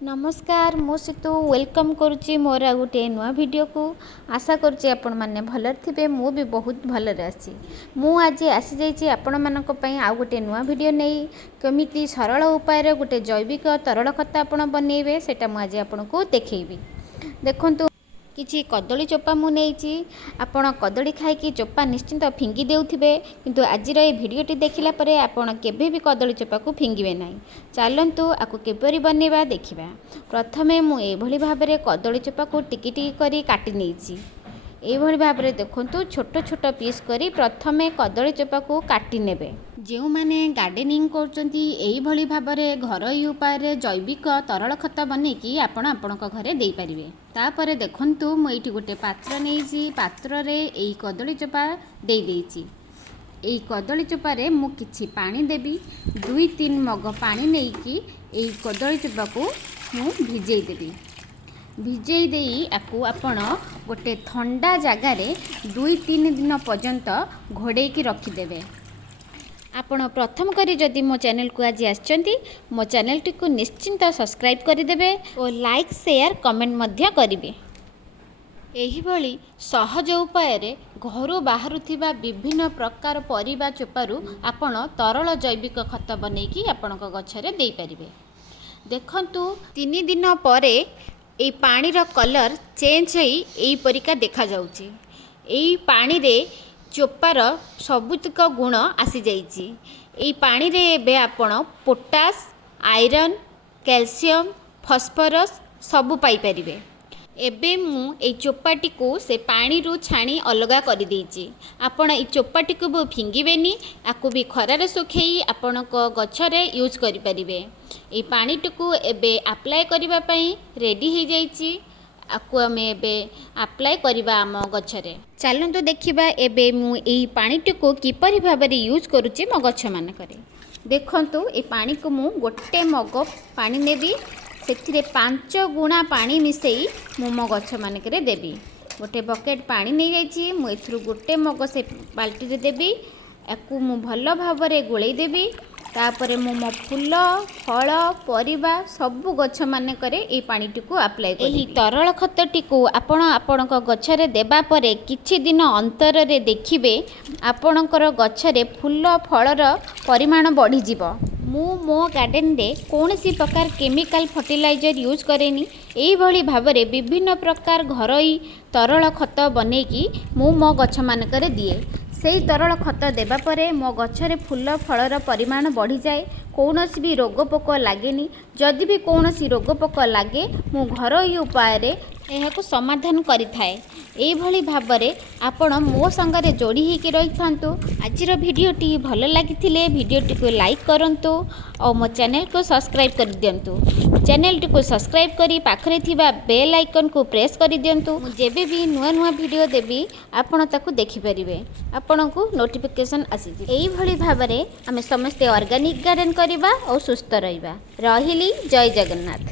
नमस्कार मु सितु वेलकम करुच्ची मोर आ गोटे नुआ वीडियो को आशा करुच्ची आपण मैंने भलर थे मु भी बहुत भलरे आसी मु आज आसी जाइए आपण मानक पई आ गोटे नुआ वीडियो नहीं केमिति सरल उपाय गोटे जैविक तरल खत आपण बनइबे सेटा मु आज आपण को देखैबी। देखंतु किछि कदली चोपा मु नेइछि आपण कदली खाइकी चोपा निश्चिंत फिंगी देउथिबे किंतु आजिर ए भिडियोटी देखिला परे आपण केबे भी कदली चोपा को फिंगिबे नाही। चलंतु आकु केपरि बनेबा देखिबा। प्रथमे मु एभली भाबरे कदली चोपा को टिकी टिकी करी काटि नेइछि। एभली भाबरे देखंतु छोट छोट पीस करी प्रथमे कदली चोपा को काटि नेबे। जो माने गार्डनिंग करचंती एभली भाबरे घरोई उपाय जैविक तरल खत बनेकी आपण आपणक घरे देई परिबे। तापरे देखंतु मु एठी गोटे पात्र नेइछि पात्र रे एई कदली चोपा देई देइछि। एई कदली चोपा रे मु किछि पानी देबी 2-3 मग पानी नेइकी एई कदली चोपा को मु भिजेई देबी। भिजेई देई आकु आपण गोटे ठंडा जगार 2-3 दिन पर्यंत घोड़े की रखिदेवे। आपण प्रथम करी जदि मो चैनल को आज आछंती मो चैनल टी को निश्चिंत सब्सक्राइब करदेवे और लाइक शेयर कमेंट मध्य करिवे। एही भली सहज उपाय रे घरो बाहरुथिबा विभिन्न प्रकार परिबा चोपारू आपण तरल जैविक खत बनेकी आपणक गछरे देई परिबे। देखंतु 3 दिन परे ए पानी रो कलर चेंज होई एई परिका देखा जाउची। एई पानी रे चोपार सबुतिक गुण आसी जाइछि। एई पानी रे एबे आपण पोटास आयरन कैल्शियम फॉस्फोरस सबु पाई परिबे। एबे मु ए चोपाटी को से पानी रू छाणी अलगा कर देइछि। आपण ए चोपाटी को भी फिंगिबेनी आकु भी खरारे सुखेई आपणक गछरे यूज करि परिबे। ए पानी टुकु एबे अप्लाई करिबा पई रेडी हो जाइछि। आकु आमे एबे अप्लाई करिबा आम गछरे। चलंतु देखिबा एबे मु एई पानी टुकु किपरि भाबरे यूज करूछि मो गछ मानकरे। देखंतु ए पानी को मु गोटे मग पानी नेबी से 5 गुणा पानी मिसई मु मो गछ मानकरे देबी। गोटे बकेट पानी नहीं जाइछि मु एथरु गोटे मग से बाल्टी रे देबी। आकु मु भल भाबरे गोळेई देबी। तापरे मु मो फूल फल परिबा सबु गछ मानकरे ए पानी टिकु अप्लाई करी। एही तरल खत टिकु आपण आपणक गछरे देबा परे किछि दिन अंतर रे देखिबे आपणकर गछरे फूल फलर परिमाण बढ़ी जिवो। मु मो गार्डन रे कोनसी प्रकार केमिकल फर्टिलाइजर यूज करेनी। एही भली भाबरे विभिन्न प्रकार घरोई तरल खत बनेकी मु मो गछ मानकरे दिए। सेही तरल खत देबा परे मो गछरे फूल फलर परिमाण बढ़ी जाए। कौनसी भी रोग पोक लागेनी। जदि भी कौनसी रोग पोक लागे मु घरोई उपाय रे एहाको समाधान करिथाए। एही भली भाबरे आपण मो संगरे जोड़ी होकर रही थांतु। आजिर भिडियोटी भल लागिथिले भिडियोटी को लाइक करंतु और मो चैनल को सब्सक्राइब कर दियंतु। चैनल टी को सब्सक्राइब करी पाखरे थिबा बेल आइकन को प्रेस कर दियंतु। जेबे भी नुआ नुआ वीडियो देबी आपण ताकू देखि परिबे आपण को नोटिफिकेशन आसी। एही भली भाबरे आमे समस्त ऑर्गेनिक गार्डन करबा और सुस्थ रहिबा। रहिली जय जगन्नाथ।